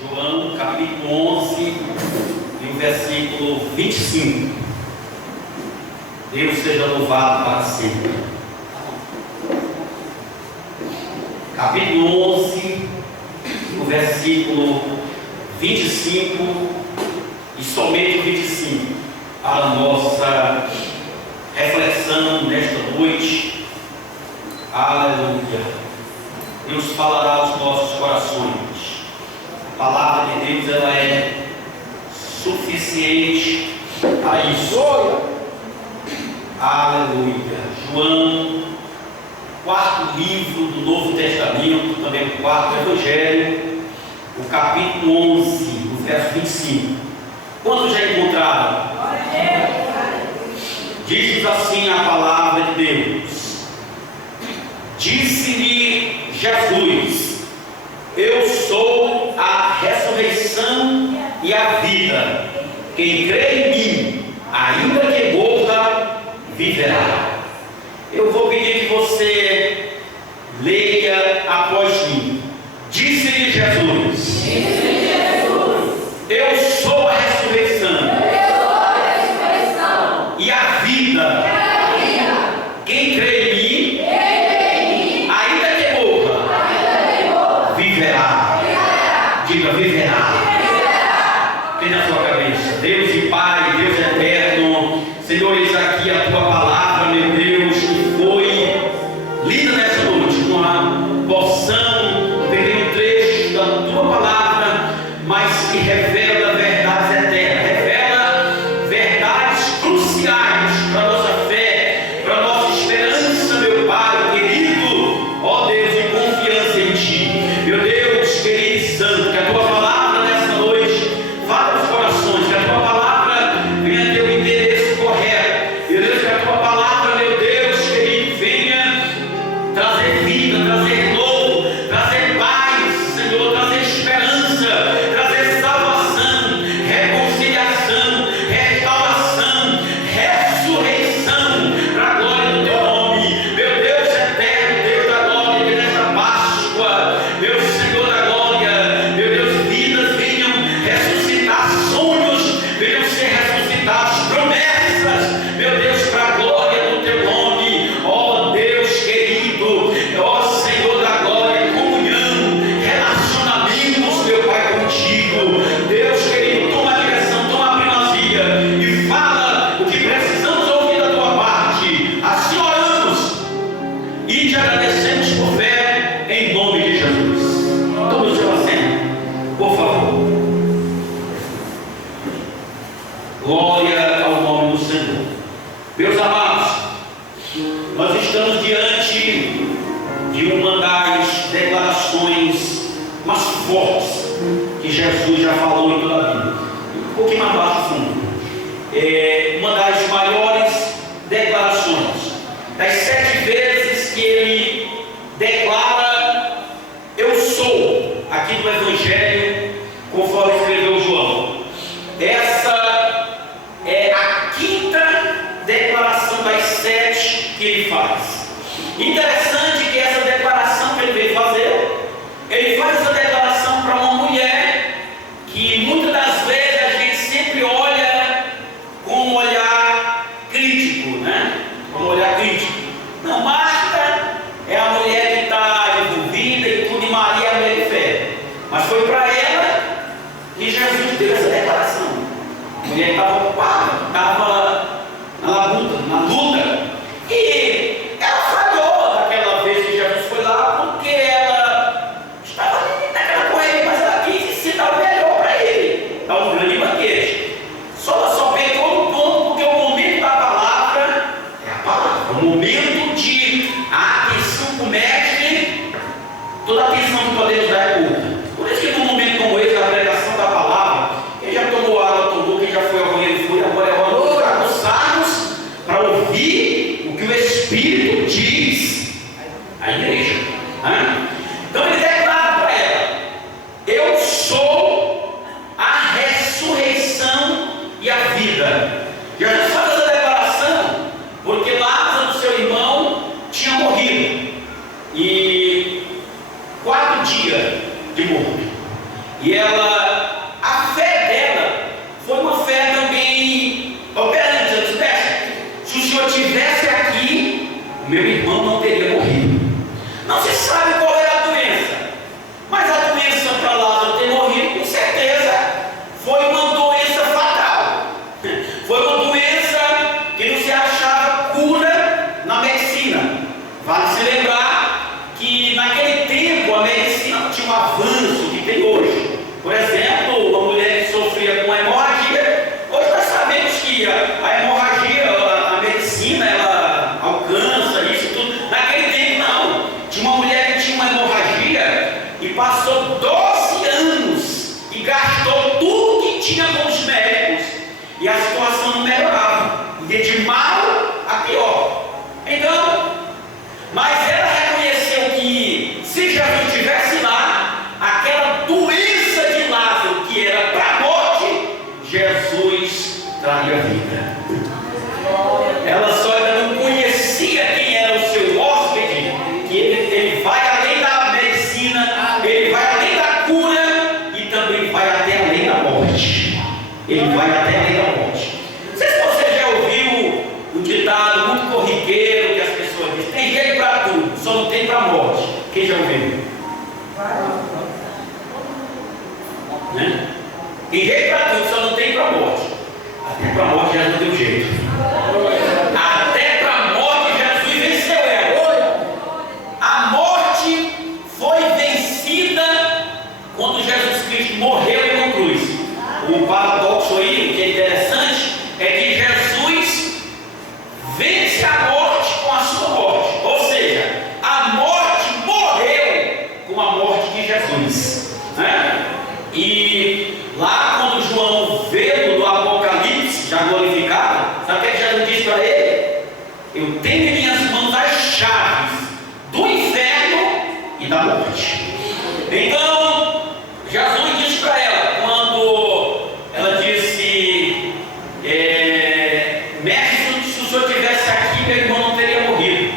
João capítulo 11 e o versículo 25. Deus seja louvado para sempre. Capítulo 11, o versículo 25 e somente o 25 para a nossa reflexão nesta noite. Aleluia. Deus falará aos nossos corações. A palavra de Deus, ela é suficiente para isso. Aleluia. João, quarto livro do Novo Testamento, também o quarto Evangelho, o capítulo 11, o verso 25. Quantos já encontraram? Diz-nos assim a palavra de Deus: disse-lhe Jesus: eu sou a ressurreição e a vida. Quem crê em mim, ainda que morra, viverá. Eu vou pedir que você leia após mim. Disse-lhe Jesus: eu sou a ressurreição e a vida. Quem crê em mim, ainda que morra, viverá. Diga, viverá. Tem na sua cabeça. Deus e Pai, Deus eterno, Senhor, eis aqui a tua palavra, meu Deus, que foi lida nessa noite, com a porção, peguei um trecho da tua palavra, mas que revela verdades eternas, revela verdades cruciais para a nossa fé, para a nossa esperança, meu Pai querido, ó Deus, e confiança em Ti, meu Deus querido e santo, que a tua palavra nessa noite fale aos corações, que a tua palavra venha ter o endereço correto, meu Deus, que a tua palavra, meu Deus querido, venha trazer vida, trazer renovo, trazer paz, Senhor, trazer esperança, trazer salvação, reconciliação, restauração, ressurreição, para a glória do teu nome, meu Deus eterno, Deus da glória, que nesta Páscoa, meu Senhor da glória, meu Deus, vidas venham ressuscitar, sonhos venham ser ressuscitados, promessas, meu Deus, para a glória do teu nome, ó Deus querido, ó Senhor da glória, comunhão, relacionamentos, meu Pai, contigo, Deus querido, toma a direção, toma a primazia e fala o que precisamos ouvir da tua parte. Assim oramos e te agradecemos por fé, em nome de Jesus. Tome o seu assento, por favor. Glória ao nome do Senhor. Meus amados, nós estamos diante de uma das declarações mais fortes que Jesus já falou em toda a Bíblia. Um pouquinho mais baixo fundo. Uma das maiores declarações, das 7 vezes que ele declara eu sou, aqui no Evangelho, conforme escreveu João. Essa é a quinta declaração das 7 que ele faz. Interessante que essa declaração que ele veio fazer, ele faz essa declaração para uma mulher que muitas das vezes a gente sempre olha com um olhar crítico, né? Com um olhar crítico. Não, Marta é a mulher que está envolvida e tudo, e Maria é a mulher de fé. Mas foi para ela que Jesus deu essa declaração. A mulher estava ocupada, estava na luta. E ela falhou daquela vez que Jesus foi lá, porque ela estava ali naquela correria, mas ela quis ensinar o melhor para ele. Dá um grande banquete. Só pegou no ponto, porque o momento da palavra é a palavra. O momento de atenção com o mestre, toda a atenção que podemos dar é curta. Por isso que num momento como esse, da pregação da palavra, quem já tomou água, tomou, quem já foi ao banheiro, foi, agora é hora de aguçarmos para ouvir o que o Espírito diz à igreja. Então ele declara para ela: eu sou a ressurreição e a vida. Jesus faz essa declaração porque Lázaro, seu irmão, tinha morrido e 4 dias de morto. E a fé dela foi uma fé também operante. Ela disse: se o senhor estivesse aqui, meu irmão não teria morrido. Não se sabe qual era a doença, mas a doença para Lázaro ter morrido, com certeza, foi uma doença fatal. Foi uma doença que não se achava cura na medicina. Vale se lembrar que naquele tempo a medicina não tinha um avanço que tem hoje. Por exemplo, uma mulher que sofria com hemorragia, hoje nós sabemos que a hemorragia, a medicina, ela alcança isso tudo. Naquele tempo não. Tinha uma mulher que tinha uma hemorragia e passou 12 anos e gastou tudo que tinha com os médicos e a situação não melhorava, ia de mal a pior. Então, mas ela reconheceu que se Jesus estivesse lá, aquela doença de Lázaro que era para a morte, Jesus traria vida. Ela só ainda não conhecia quem era o seu hóspede, que ele vai além da medicina, ele vai além da cura e também vai até além da morte. Ele vai até além da morte. Não sei se você já ouviu o ditado muito corriqueiro que as pessoas dizem: tem jeito para tudo, só não tem para a morte. Quem já ouviu? Né? Tem jeito para tudo, só não tem para a morte. Até para a morte já não deu jeito. Até para a morte Jesus venceu ela. A morte foi vencida quando Jesus Cristo morreu em uma cruz. O paradoxo aí, que é interessante, é que Jesus vence a morte com a sua morte. Ou seja, a morte morreu com a morte de Jesus, né? E lá quando João veio do Apocalipse, já glorificado, sabe o que Jesus disse para ele? Eu tenho em minhas mãos as chaves do inferno e da morte. Então, Jesus disse para ela, quando ela disse: mestre, se o senhor estivesse aqui, meu irmão não teria morrido.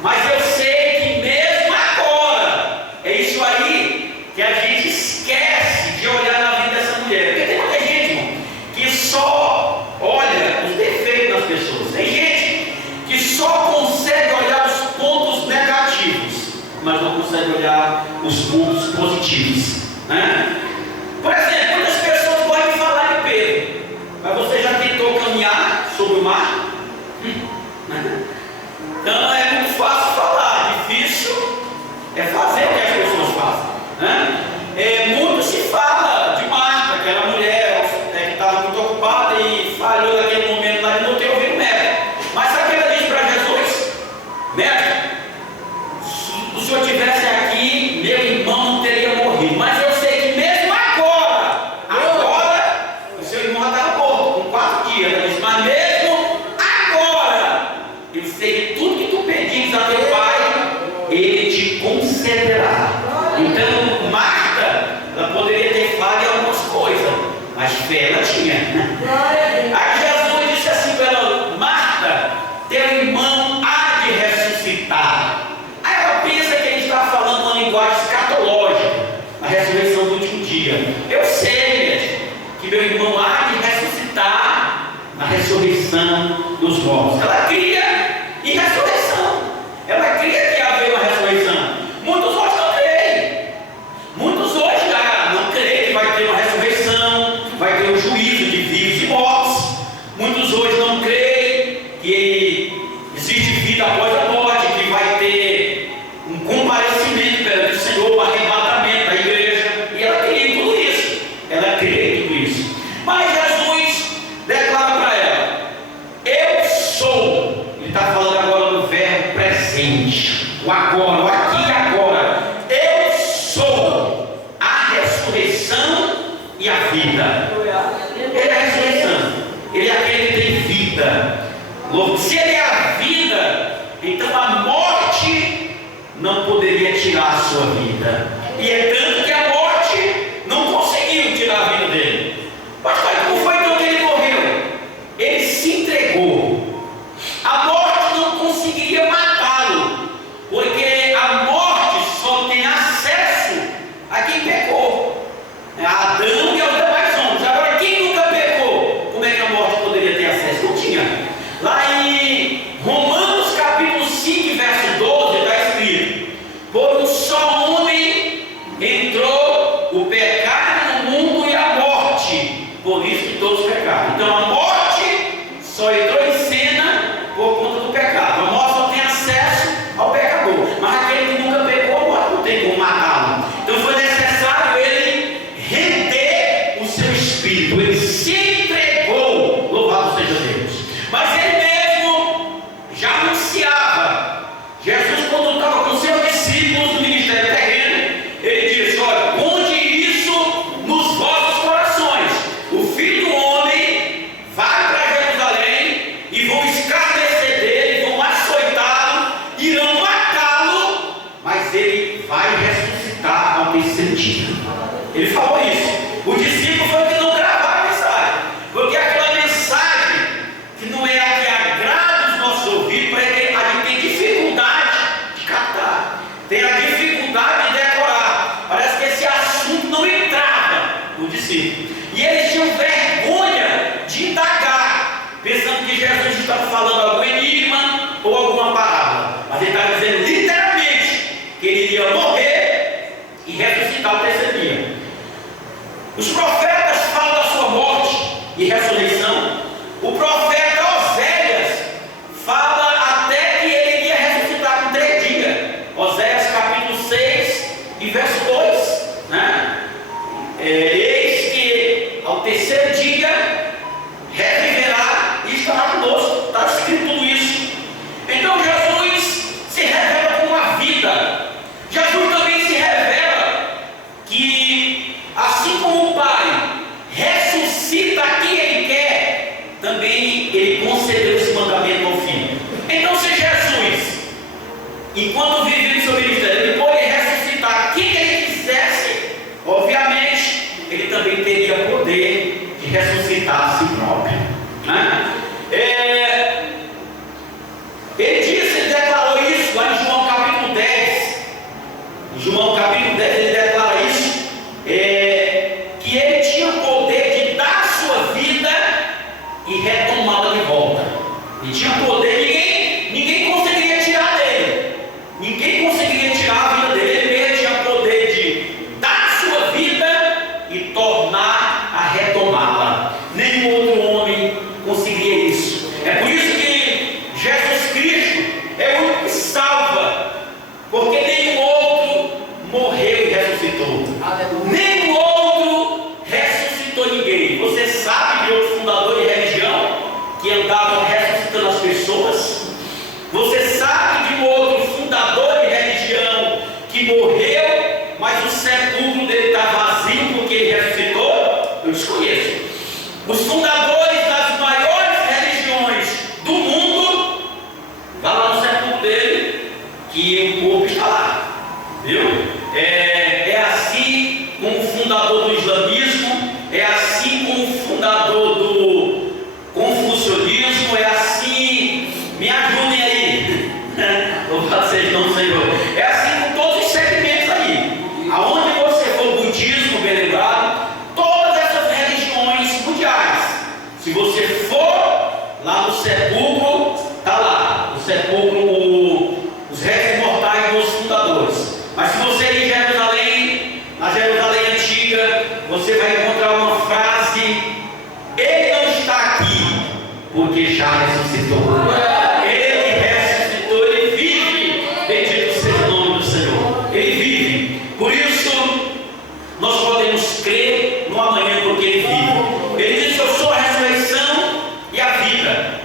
Mas eu sei que mesmo agora, é isso aí que a gente esquece de olhar na vida dessa mulher. Porque tem muita gente, irmão, que só olha os defeitos das pessoas. Tem gente que só consegue olhar os pontos negativos, mas não consegue olhar os pontos positivos, né? Por exemplo, muitas pessoas podem falar de Pedro, mas você já tentou caminhar sobre o mar? Então é muito fácil falar, difícil é fazer o que as pessoas fazem, né? Muito se fala de Marta, aquela mulher que estava muito ocupada e falhou naquele momento lá de não ter ouvido o médico. Mas sabe o que ela disse para Jesus? Mestre, se o senhor estivesse aqui, meu irmão não teria morrido. Mas eu sei que mesmo agora o seu irmão estava morto, com 4 dias. Ela disse: mas mesmo agora, eu sei que tudo que tu pedires a teu pai, ele te concederá. Então, Marta, ela poderia ter falha em algumas coisas, mas fé ela tinha. Aí Jesus disse assim para ela: Marta, teu irmão há de ressuscitar. Aí ela pensa que a gente está falando uma linguagem escatológica, a ressurreição do último dia. Eu sei que meu irmão há de ressuscitar na ressurreição dos mortos. Ela cria em ressurreição. Ela cria que haverá uma ressurreição. Muitos hoje não creem. Muitos hoje não creem que vai ter uma ressurreição, vai ter um juízo de vivos e mortos. Muitos hoje não creem que existe vida após a morte, que vai ter um comparecimento perante o Senhor, um arrebatamento da igreja. E ela crê em tudo isso. Ela crê em tudo isso. Mas Jesus declara para ela: eu sou. Ele está falando agora do verbo presente, o agora, o aqui e agora. Eu sou a ressurreição e a vida. Ele é a ressurreição, ele é aquele que tem vida. Se ele é a vida, então a morte não poderia tirar a sua vida. E é tanto que a morte não conseguiu tirar a vida dele. Mas como foi então que ele morreu? Ele se entregou. A morte não conseguiria matá-lo, porque a morte só tem acesso a quem pecou. matá-lo. Então foi necessário ele render o seu espírito. Ele se entregou, louvado seja Deus. Mas ele mesmo já anunciava. Jesus, quando estava com seus discípulos no ministério terreno, ele disse: olha, ponde isso nos vossos corações. O Filho do Homem vai para Jerusalém e vão escarnecer dele, vão açoitá-lo, irão matá-lo, mas ele vai ressuscitar ao terceiro dia. Ele falou isso. O discípulo foi o que não gravou a mensagem, porque aquela mensagem que não é a que agrada os nossos ouvidos, para ele, a gente tem dificuldade de captar, tem a dificuldade de decorar. Parece que esse assunto não entrava no discípulo, e eles tinham vergonha de indagar, pensando que Jesus estava falando algum enigma ou alguma parábola, mas ele estava dizendo literalmente que ele iria morrer e ressuscitar ao terceiro dia. Os profetas falam da sua morte e ressurreição. O profeta Oséias fala até que ele iria ressuscitar com 3 dias. Oséias capítulo 6 e verso 2, né? Eis que ao terceiro dia reviverá e estará conosco. Está escrito tudo isso. Então Jesus se revela com a vida. Jesus também se revela que, assim como o Pai ressuscita quem Ele quer, também Ele concedeu esse mandamento ao Filho. Então, se Jesus, enquanto vivia no seu ministério, Ele poderia ressuscitar quem Ele quisesse, obviamente, Ele também teria poder de ressuscitar a si próprio, né? Ele declarou isso lá em João capítulo 10. Em João capítulo 10 ele declara isso, que ele tinha poder de dar a sua vida e retomá-la de volta. Ele tinha poder, ninguém conseguiria tirar dele. Ninguém conseguiria tirar a vida dele. Ele mesmo tinha poder de dar a sua vida e tornar a retomá-la. Nenhum outro homem conseguiria isso. É por isso que Jesus Cristo é o único que salva, porque nenhum outro morreu e ressuscitou. Nenhum outro ressuscitou ninguém. Você sabe de outro fundador de religião que andava ressuscitando as pessoas? Você sabe de um outro fundador de religião que morreu, mas o sepulcro dele está vazio porque ele ressuscitou? Eu desconheço. Os fundadores das maiores religiões do mundo, vá lá no sepulcro dele, que o corpo está lá, viu? É assim com o fundador do islamismo, é assim com o fundador do confucionismo, é assim, me ajudem aí, louvado seja o nome do Senhor. É assim com todos os segmentos aí, aonde você for, budismo, bem lembrado, todas essas religiões mundiais, se você for lá no sepulcro, está lá, o sepulcro, os restos mortais dos fundadores. Mas se você ir em Jerusalém, na Jerusalém antiga, você vai encontrar uma frase: ele não está aqui, porque já ressuscitou. Ele ressuscitou, ele vive. Bendito seja o nome do Senhor. Ele vive. Por isso, nós podemos crer no amanhã, porque ele vive. Ele diz: eu sou a ressurreição e a vida.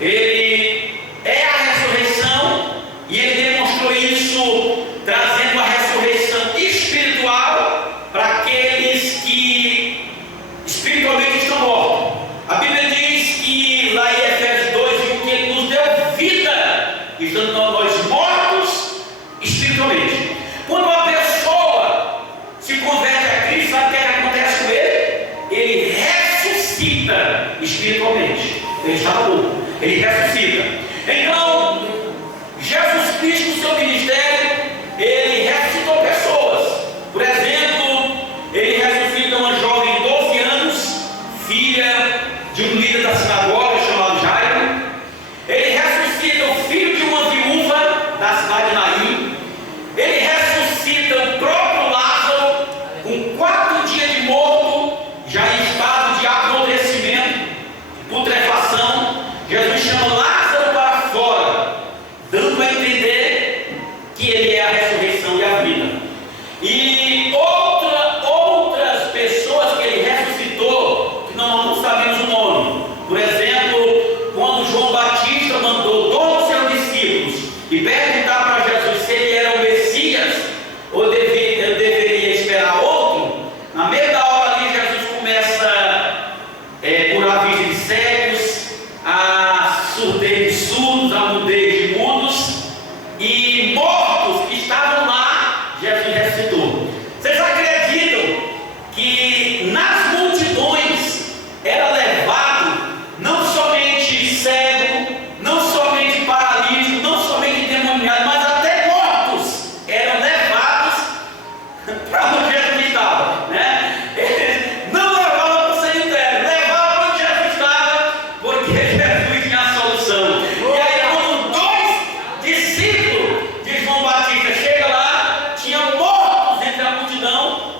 Ele é a ressurreição, e ele demonstrou isso trazendo a ressurreição espiritual para aqueles que espiritualmente estão mortos. A Bíblia diz que lá em Efésios 2:1 que ele nos deu vida, estando nós mortos espiritualmente. Quando uma pessoa se converte a Cristo, sabe o que acontece com ele? Ele ressuscita espiritualmente. Ele estava morto, ele ressuscita. Então, Jesus Cristo, no seu ministério, ele ressuscitou pessoas. Por exemplo, ele ressuscita uma jovem de 12 anos, filha de um líder da sinagoga chamado Jairo. Ele ressuscita o filho de uma viúva da cidade de Naim. Ele ressuscita o próprio Lázaro, com 4 dias de morto, já em estado de apodrecimento, putrefação. Jesus chama Lázaro para fora.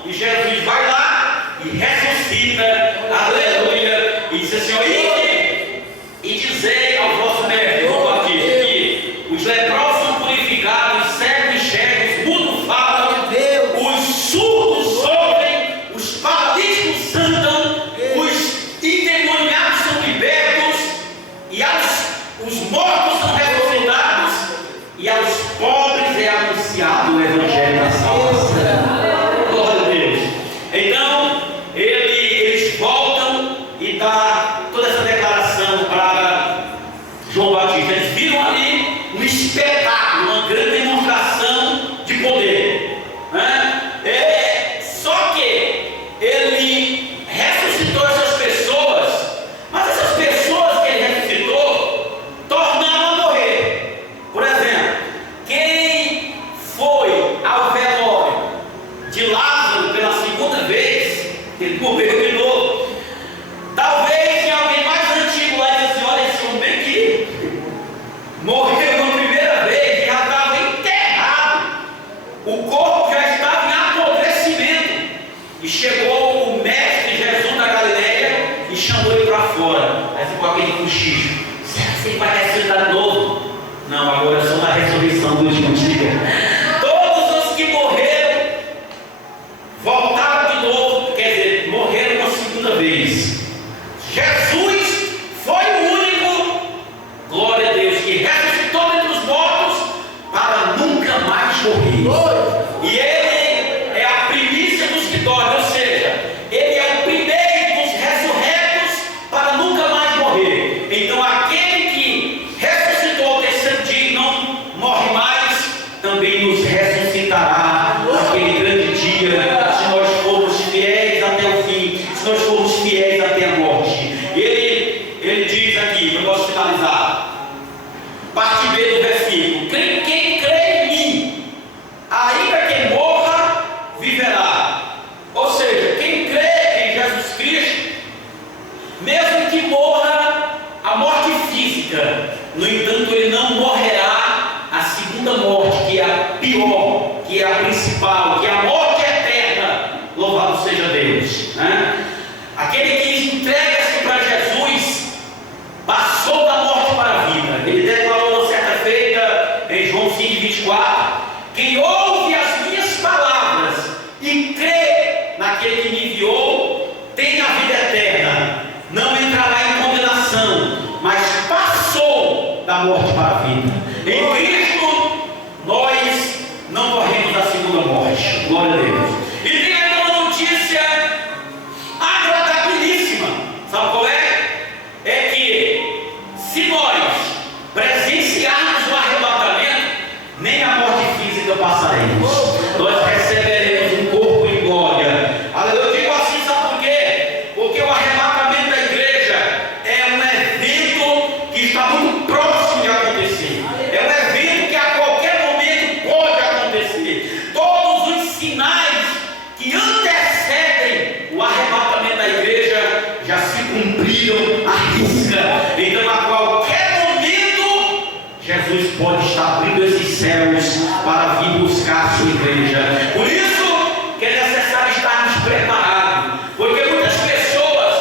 e Jesus vai lá e ressuscita, aleluia, e diz assim: ide e dizei ao vosso mestre João Batista que os leprosos são purificados, cegos enxergam, os mudos falam, os surdos ouvem, os paralíticos andam, os endemoniados são libertos, e os mortos são ressuscitados, e aos pobres é anunciado o evangelho da salvação. Glória a Deus. Então eles voltam e dá toda essa declaração para João Batista. Eles viram ali um espetáculo, uma grande demonstração de poder, né? Só que ele ressuscitou essas pessoas, mas essas pessoas que ele ressuscitou tornaram a morrer. Por exemplo, quem foi ao velório de Lázaro pela segunda vez, ele morreu de novo. Talvez tenha alguém mais antigo lá e disse assim: olha, esse homem que morreu na primeira vez, já estava enterrado, o corpo já estava em apodrecimento, e chegou o mestre Jesus da Galileia e chamou ele para fora. Aí ficou aquele cochicho: será que ele vai ressuscitar de novo? Não, agora só na ressurreição do último dia. Todos os que morreram voltaram de novo, quer dizer, morreram uma segunda vez. Jesus foi o único, glória a Deus, que ressuscitou dentre os mortos para nunca mais morrer. E ele é a primícia dos que dormem, ou seja, ele é o primeiro dos ressurretos para nunca mais morrer. Então aquele que ressuscitou ao terceiro dia e não morre mais, também nos ressuscitará naquele grande dia, se nós formos fiéis até o fim, se nós formos fiéis até a morte. Ele diz aqui, eu posso finalizar, parte B do versículo: quem crê em mim, ainda que morra, viverá. Ou seja, quem crê em Jesus Cristo, mesmo que morra a morte física, no entanto ele não morrerá a segunda morte, que é a pior, que é a principal, que é a morte eterna. Louvado seja Deus, né? Aquele que entrega-se para Jesus passou da morte para a vida. Ele declarou certa feita em João 5:24: quem ouve as minhas palavras e crê naquele que me enviou tem a vida eterna, não entrará em condenação, mas passou da morte para a vida. Em Cristo nós não morremos da segunda morte. Glória a Deus. E tem ainda uma notícia agradabilíssima. Sabe qual é? É que se nós presenciarmos o arrebatamento, nem a morte física passaremos. Nós receberemos um corpo em glória. Aleluia. Eu digo assim, sabe por quê? Porque o arrebatamento da igreja é um evento que está muito próximo de acontecer. É um evento que a qualquer momento pode acontecer. Todos os sinais que antecedem o arrebatamento da igreja já se cumpriram à risca. Então a qualquer momento Jesus pode estar abrindo esses céus para vir buscar a sua igreja. Por isso que é necessário estarmos preparados, porque muitas pessoas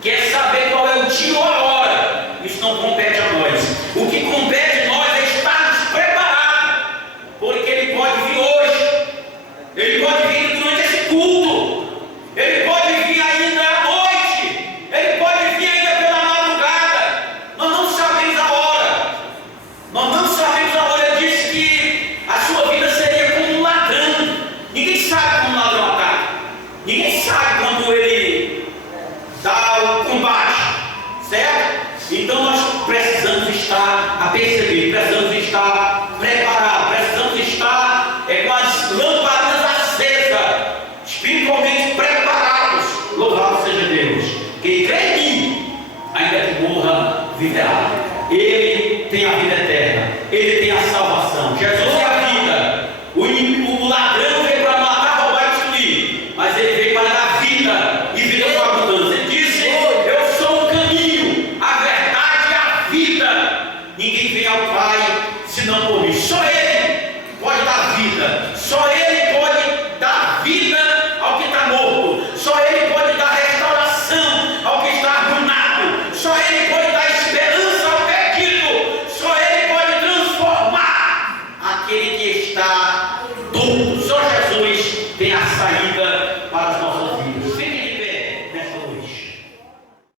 querem saber qual é o dia ou a hora. Isso não compete a nós. O que compete a nós é estarmos preparados, porque ele pode vir hoje, ele pode vir durante esse culto, ele pode vir ainda à noite, ele pode vir ainda pela madrugada. Nós não sabemos a hora. Nós não sabemos a hora. Ele disse que a sua vida seria como um ladrão. Ninguém sabe como um ladrão ataca. Ninguém sabe quando ele dá o combate, certo? Então nós precisamos estar apercebidos, precisamos estar preparados, precisamos estar com as lâmpadas acesas, espiritualmente preparados. Louvado seja Deus. Quem crê em mim, ainda que morra, viverá. Ele tem a vida eterna, ele tem a salvação. Jesus é a vida. O ladrão veio para matar, roubar e destruir, mas ele veio para dar vida e vida com abundância. Ele disse: eu sou o caminho, a verdade e a vida. Ninguém vem ao Pai senão por mim. Só ele pode dar vida, só ele